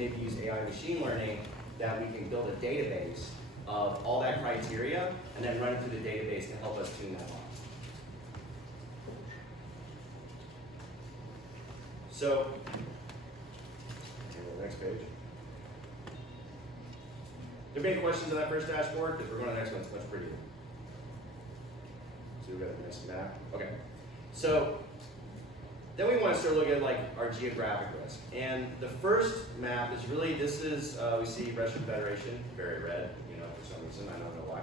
maybe use AI machine learning, that we can build a database of all that criteria and then run it through the database to help us tune that model. So, next page. There any questions on that first dashboard? Because we're going to the next one, it's much prettier. So we've got a nice map. Okay. So then we want to start looking at like our geographic risk. And the first map is really, this is, we see Russian Federation, very red, you know, for some reason, I don't know why.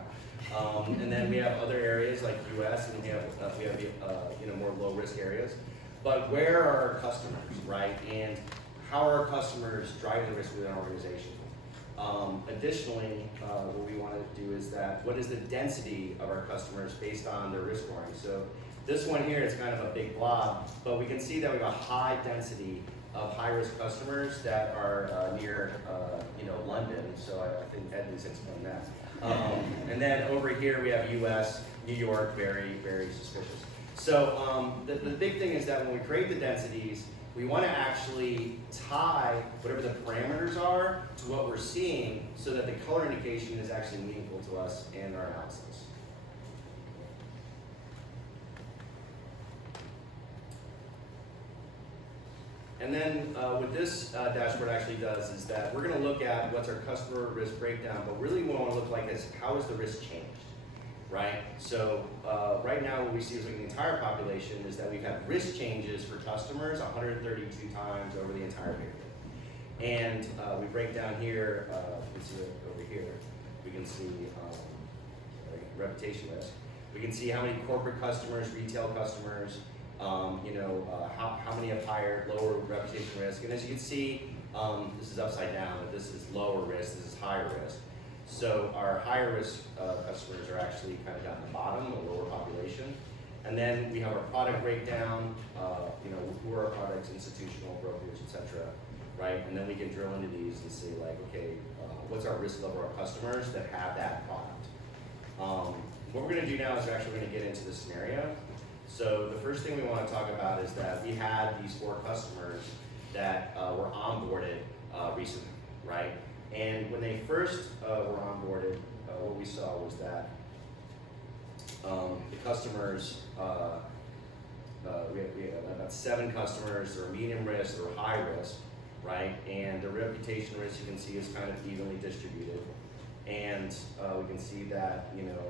And then we have other areas like US, and we have you know, more low risk areas. But where are our customers, right? And how are our customers driving the risk within our organization? Additionally, what we want to do is that, what is the density of our customers based on their risk scoring? So this one here is kind of a big blob, but we can see that we have a high density of high-risk customers that are near, you know, London. So I think Ed needs to explain that. And then over here we have U.S., New York, very, very suspicious. So the big thing is that when we create the densities, we want to actually tie whatever the parameters are to what we're seeing so that the color indication is actually meaningful to us and our analysis. And then what this dashboard actually does is that we're going to look at what's our customer risk breakdown, but really what we want to look like is how has the risk changed, right? So right now what we see is like the entire population is that we've had risk changes for customers 132 times over the entire period. And we break down here, you can see it over here, we can see reputation risk. We can see how many corporate customers, retail customers, you know, how many have higher, lower reputation risk. And as you can see, this is upside down, but this is lower risk, this is higher risk. So our higher risk customers are actually kind of down at the bottom, the lower population. And then we have our product breakdown, you know, who are our products, institutional, brokers, etc. Right? And then we can drill into these and see like, okay, what's our risk level of our customers that have that product? What we're going to do now is we're actually going to get into the scenario. So the first thing we want to talk about is that we had these 4 customers that were onboarded recently, right? And when they first were onboarded, what we saw was that the customers, we had about 7 customers. They were medium risk, they were high risk, right? And the reputation risk, you can see, is kind of evenly distributed. And we can see that, you know,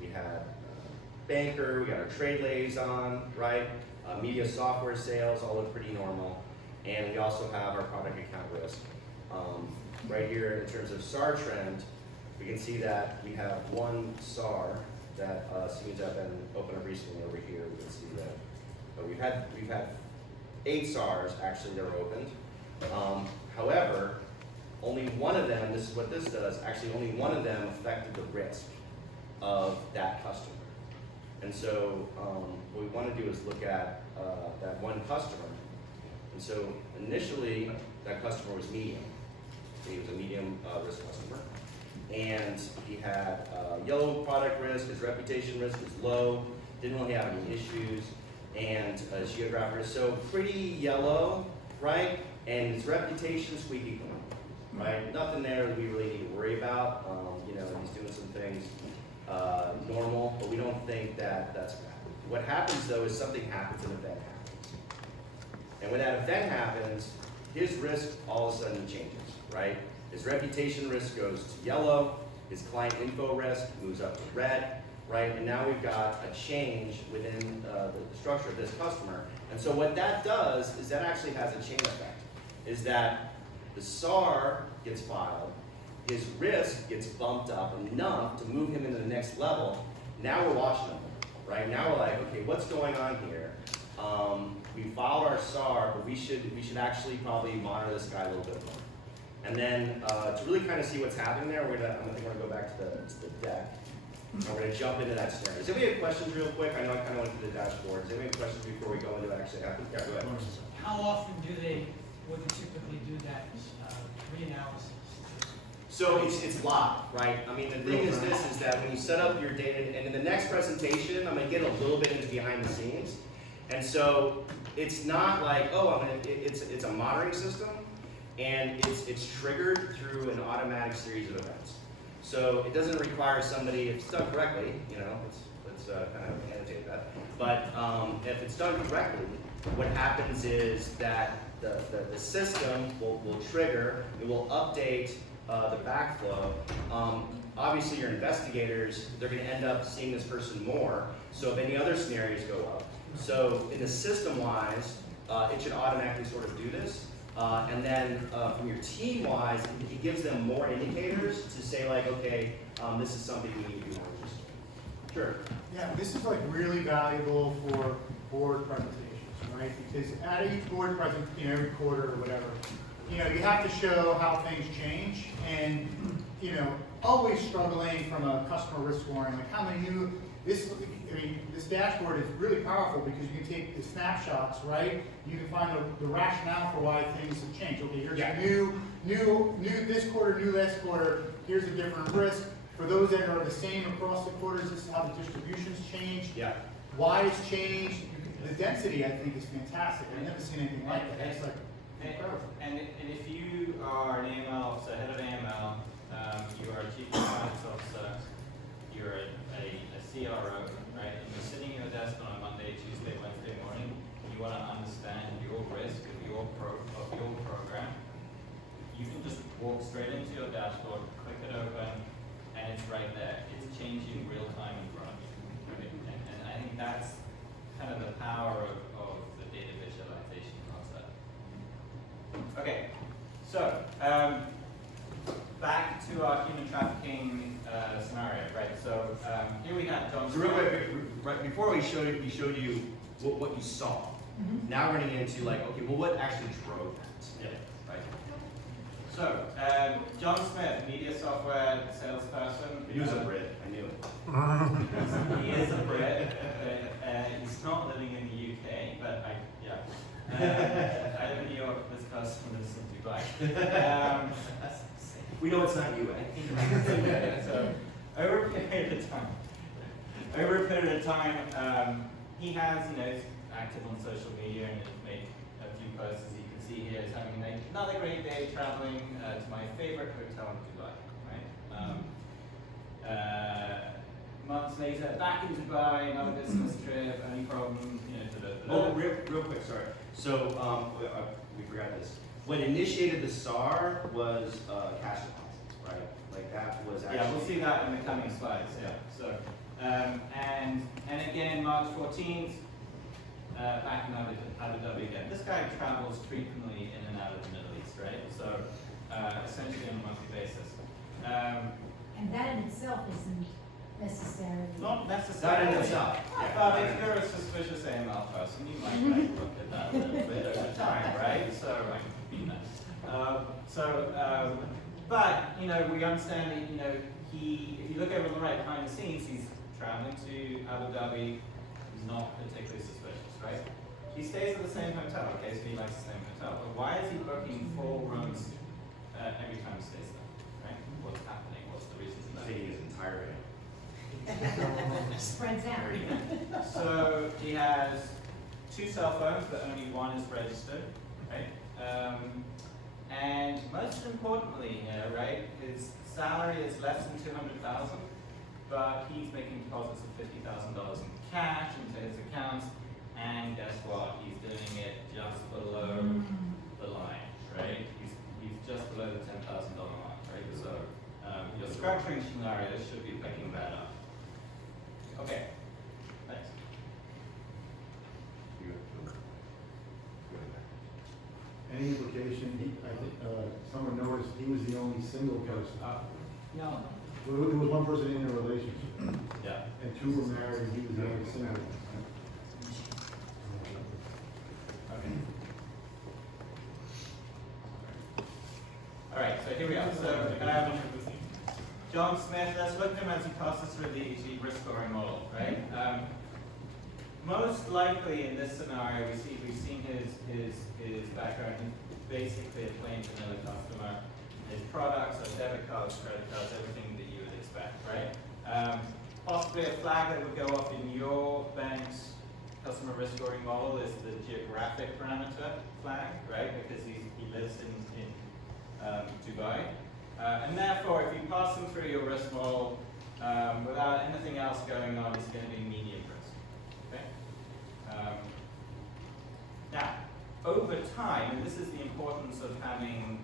we had banker, we got our trade liaison, right? Media software sales all look pretty normal. And we also have our product account risk. Right here, in terms of SAR trend, we can see that we have one SAR that seems to have been opened up recently over here. We can see that. But we've had 8 SARs actually that were opened. However, only one of them, this is what this does, actually only one of them affected the risk of that customer. And so what we want to do is look at that one customer. And so initially, that customer was medium. He was a medium risk customer. And he had yellow product risk, his reputation risk was low, didn't really have any issues, and his geographic risk, so pretty yellow, right? And his reputation squeaky clean, right? Nothing there that we really need to worry about. You know, he's doing some things normal, but we don't think that that's bad. What happens though is something happens, an event happens. And when that event happens, his risk all of a sudden changes, right? His reputation risk goes to yellow, his client info risk moves up to red, right? And now we've got a change within the structure of this customer. And so what that does is that actually has a chain effect, is that the SAR gets filed, his risk gets bumped up enough to move him into the next level. Now we're watching him, right? Now we're like, okay, what's going on here? We filed our SAR, but we should actually probably monitor this guy a little bit more. And then to really kind of see what's happening there, I think we're gonna go back to the deck. And we're gonna jump into that scenario. Does anybody have questions real quick? I know I kind of went through the dashboard. Does anybody have questions before we go into actually happening? Yeah, go ahead. How often would they typically do that reanalysis? So it's live, right? I mean, the thing is this, is that when you set up your data, and in the next presentation, I'm gonna get a little bit into behind the scenes. And so it's not like, oh, it's a monitoring system. and it's triggered through an automatic series of events. So it doesn't require somebody, if it's done correctly, let's kind of annotate that. But if it's done correctly, what happens is that the system will trigger, it will update the backflow. Obviously your investigators, they're gonna end up seeing this person more, so if any other scenarios go up. So in the system-wise, it should automatically sort of do this. And then from your team-wise, it gives them more indicators to say like, okay, this is something we need to be more interested in. Sure. Yeah, this is like really valuable for board presentations, right? Because at each board presentation, every quarter or whatever, you have to show how things change, and always struggling from a customer risk scoring, like how many new. This dashboard is really powerful because you can take the snapshots, right? You can find the rationale for why things have changed. Okay, here's new this quarter, new last quarter. Here's a different risk. For those that are the same across the quarters, this is how the distributions changed. Yeah. Why it's changed. The density, I think, is fantastic. I've never seen anything like that. It's like incredible. And if you are an AML officer, head of AML, you are a chief compliance officer, you're a CRO, right? And you're sitting at your desk on a Monday, Tuesday, Wednesday morning, and you want to understand your risk of your program. You can just walk straight into your dashboard, click it open, and it's right there. It's changing real time in front of you. Right? And I think that's kind of the power of the data visualization concept. Okay, so back to our human trafficking scenario, right? So here we have John. So real quick, right before we showed you what you saw. Now we're getting into like, okay, well, what actually drove that? Yeah. Right. So John Smith, media software salesperson. He was a Brit. I knew it. He is a Brit. He's not living in the UK, but I live in New York. This person lives in Dubai. We know it's not you, eh? So over a period of time, he has, is active on social media and has made a few posts, as you can see here. He's having another great day traveling to my favorite hotel in Dubai, right? Months later, back in Dubai, another business trip, any problems, Oh, real quick, sorry. So we forgot this. What initiated the SAR was cash deposits, right? Like that was actually. Yeah, we'll see that in the coming slides. Yeah. So, and again, March 14th, back in Abu Dhabi again. This guy travels frequently in and out of the Middle East, right? So, essentially on a monthly basis. And that in itself isn't necessarily. Not necessarily. That in itself. But if you're a suspicious AML person, you might like look at that a little bit over time, right? So I can be nice. But we understand that if you look over on the right behind the scenes, he's traveling to Abu Dhabi, not particularly suspicious, right? He stays at the same hotel, okay, so he likes the same hotel. But why is he booking full rooms every time he stays there, right? What's happening? What's the reason for that? Taking his entire day. Spreads out. So he has 2 cell phones, but only one is registered, right? And most importantly, right, his salary is less than $200,000, but he's making deposits of $50,000 in cash into his accounts, and guess what? He's doing it just below the line, right? He's just below the $10,000 line, right? So your structuring scenarios should be picking that up. Okay, thanks. Any implication, I think, someone noticed he was the only single person. No. There was one person in a relationship, Yeah. and 2 were married, and he was the only single. Okay. All right, so here we are. So John Smith, let's look at him as he passes through the risk scoring model, right? Most likely in this scenario, we've seen his background. He's basically a plain vanilla customer. His products are debit cards, credit cards, everything that you would expect, right? Possibly a flag that would go off in your bank's customer risk scoring model is the geographic parameter flag, right? Because he lives in through your risk model without anything else going on is going to be medium risk. Okay? Now, over time, and this is the importance of having,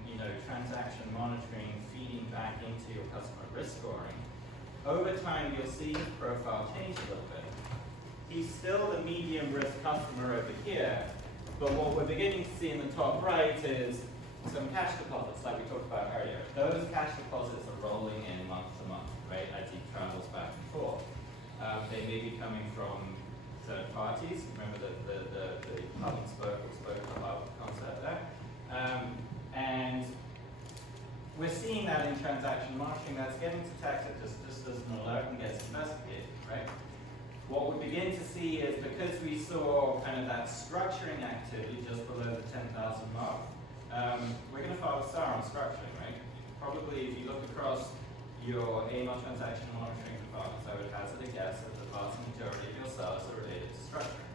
transaction monitoring feeding back into your customer risk scoring. Over time, you'll see his profile change a little bit. He's still the medium risk customer over here, but what we're beginning to see in the top right is some cash deposits, like we talked about earlier. Those cash deposits are rolling in month to month, right, as he travels back and forth. They may be coming from third parties. Remember the hub and spoke about the concept there. And we're seeing that in transaction monitoring. That's getting detected just as an alert and gets investigated, right? What we begin to see is, because we saw kind of that structuring activity just below the 10,000 mark, we're going to file a SAR on structuring, right? Probably if you look across your AML transaction monitoring departments, I would hazard a guess that the vast majority of your SARs are related to structuring.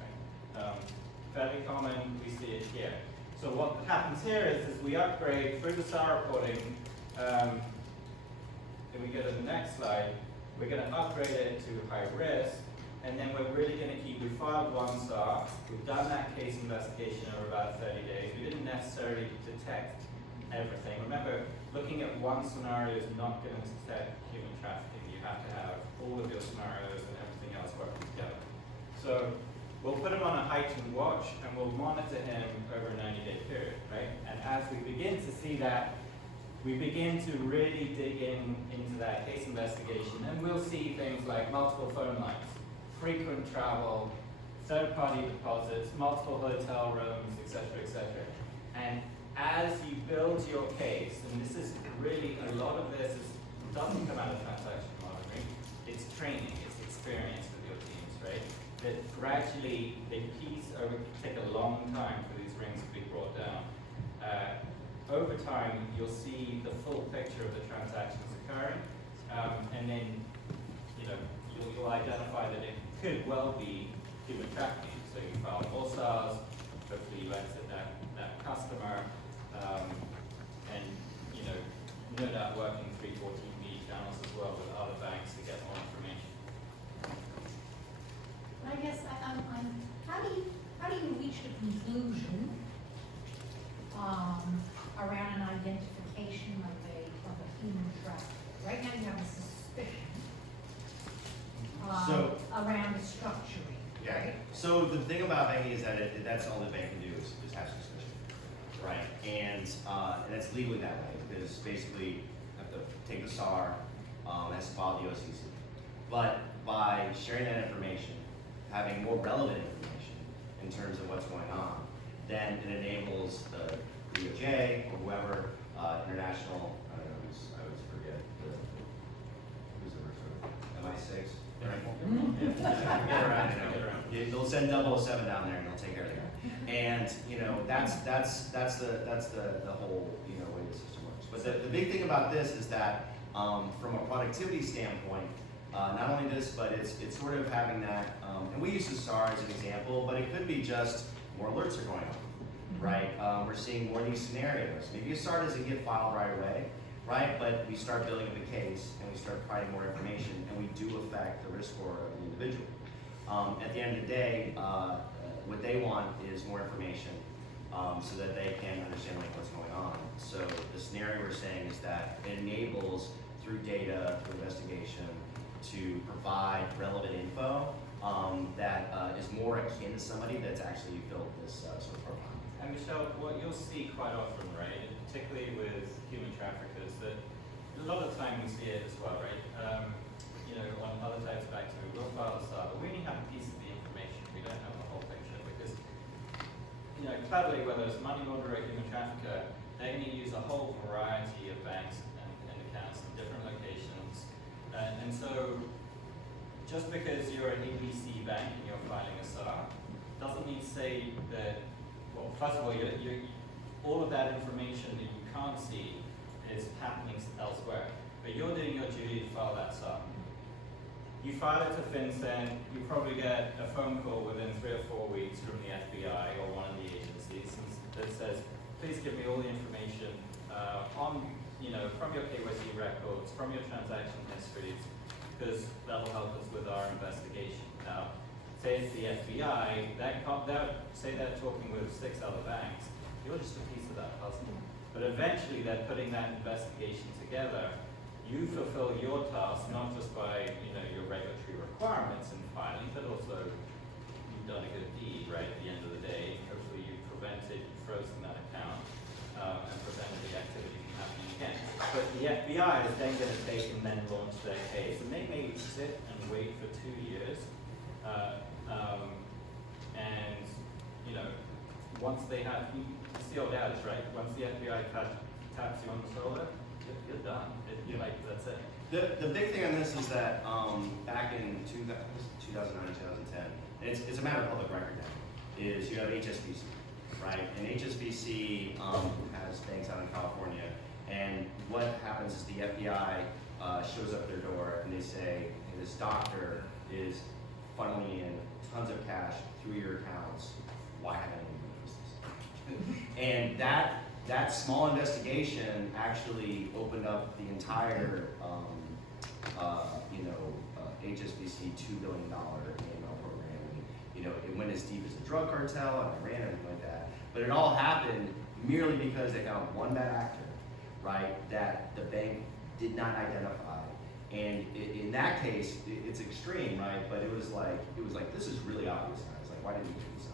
Right? Fairly common, we see it here. So what happens here is we upgrade through the SAR reporting. If we go to the next slide, we're going to upgrade it to high risk, and then we're really going to keep. We filed one SAR. We've done that case investigation over about 30 days. We didn't necessarily detect everything. Remember, looking at one scenario is not going to detect human trafficking. You have to have all of your scenarios and everything else working together. So we'll put him on a heightened watch, and we'll monitor him over a 90-day period, right? And as we begin to see that, we begin to really dig into that case investigation, and we'll see things like multiple phone lines, frequent travel, third-party deposits, multiple hotel rooms, et cetera, and as you build your case, and this is really, a lot of this doesn't come out of transaction monitoring, it's training, it's experience with your teams, right? That gradually, they take a long time for these rings to be brought down. Over time, you'll see the full picture of the transactions occurring, and then, you'll identify that it could well be human trafficking. So you file more SARs, hopefully you exit that customer, and no doubt working 314B channels as well with other banks to get more information. But I guess how do you reach the conclusion, around an identification of a human trafficker? Right now you have a suspicion, So- around the structuring, right? So the thing about banking is that that's all the bank can do is have suspicion, right? And that's legally that way, because basically you have to take the SAR, has to file the OCC. But by sharing that information, having more relevant information in terms of what's going on, then it enables the DOJ or whoever, international, I don't know, I always forget, who's the first one? MI6? Get around, they'll send 007 down there and they'll take care of it. And that's the whole way the system works. But the big thing about this is that from a productivity standpoint, not only this, but it's sort of having that, and we use the SAR as an example, but it could be just more alerts are going on, right? We're seeing more of these scenarios. Maybe a SAR doesn't get filed right away, right? But we start building up a case and we start providing more information, and we do affect the risk score of the individual. At the end of the day, what they want is more information so that they can understand what's going on. So the scenario we're saying is that it enables, through data, through investigation, to provide relevant info that is more akin to somebody that's actually built this sort of profile. And Michelle, what you'll see quite often, right, particularly with human traffickers, that a lot of the time we see it as well, right? On other types of activity, we'll file a SAR, but we only have a piece of the information. We don't have the whole picture because, cleverly, whether it's money launderer or human trafficker, they're going to use a whole variety of banks and accounts in different locations. And so, just because you're an ABC bank and you're filing a SAR, doesn't mean to say that, well, first of all, all of that information that you can't see is happening elsewhere. But you're doing your duty to file that SAR. You file it to FinCEN, you probably get a phone call within 3 or 4 weeks from the FBI or one of the agencies that says, please give me all the information on, from your KYC records, from your transaction histories, because that'll help us with our investigation. Now, say it's the FBI, say they're talking with 6 other banks, you're just a piece of that puzzle. But eventually they're putting that investigation together. You fulfill your task not just by, your regulatory requirements and filing, but also you've done a good deed, right, at the end of the day. Hopefully you've prevented, frozen that account, and prevented the activity from happening again. But the FBI is then going to take and then launch their case, and they may sit and wait for 2 years, and, once they have, sealed out, right, once the FBI taps you on the shoulder, you're done. That's it. The big thing on this is that back in 2009, 2010, it's a matter of public record now, is you have HSBC, right? And HSBC has banks out in California, and what happens is the FBI shows up at their door and they say, hey, this doctor is funneling in tons of cash through your accounts. Why haven't you noticed this? And that small investigation actually opened up the entire, HSBC $2 billion AML program. And, it went as deep as a drug cartel and Iran, everything like that. But it all happened merely because they found one bad actor, right, that the bank did not identify. And in that case, it's extreme, right? But it was like this is really obvious, guys. Like, why didn't you do this?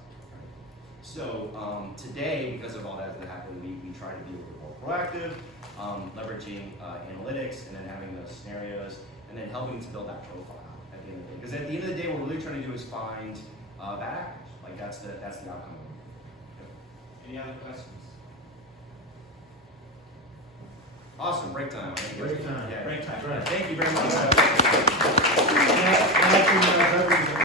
So today, because of all that happened, we try to be a little more proactive, leveraging analytics and then having those scenarios and then helping to build that profile at the end of the day. Because at the end of the day, what we're really trying to do is find bad actors. Like that's the outcome. Any other questions? Awesome, break time. Break time. Yeah, Break time. Thank you very much.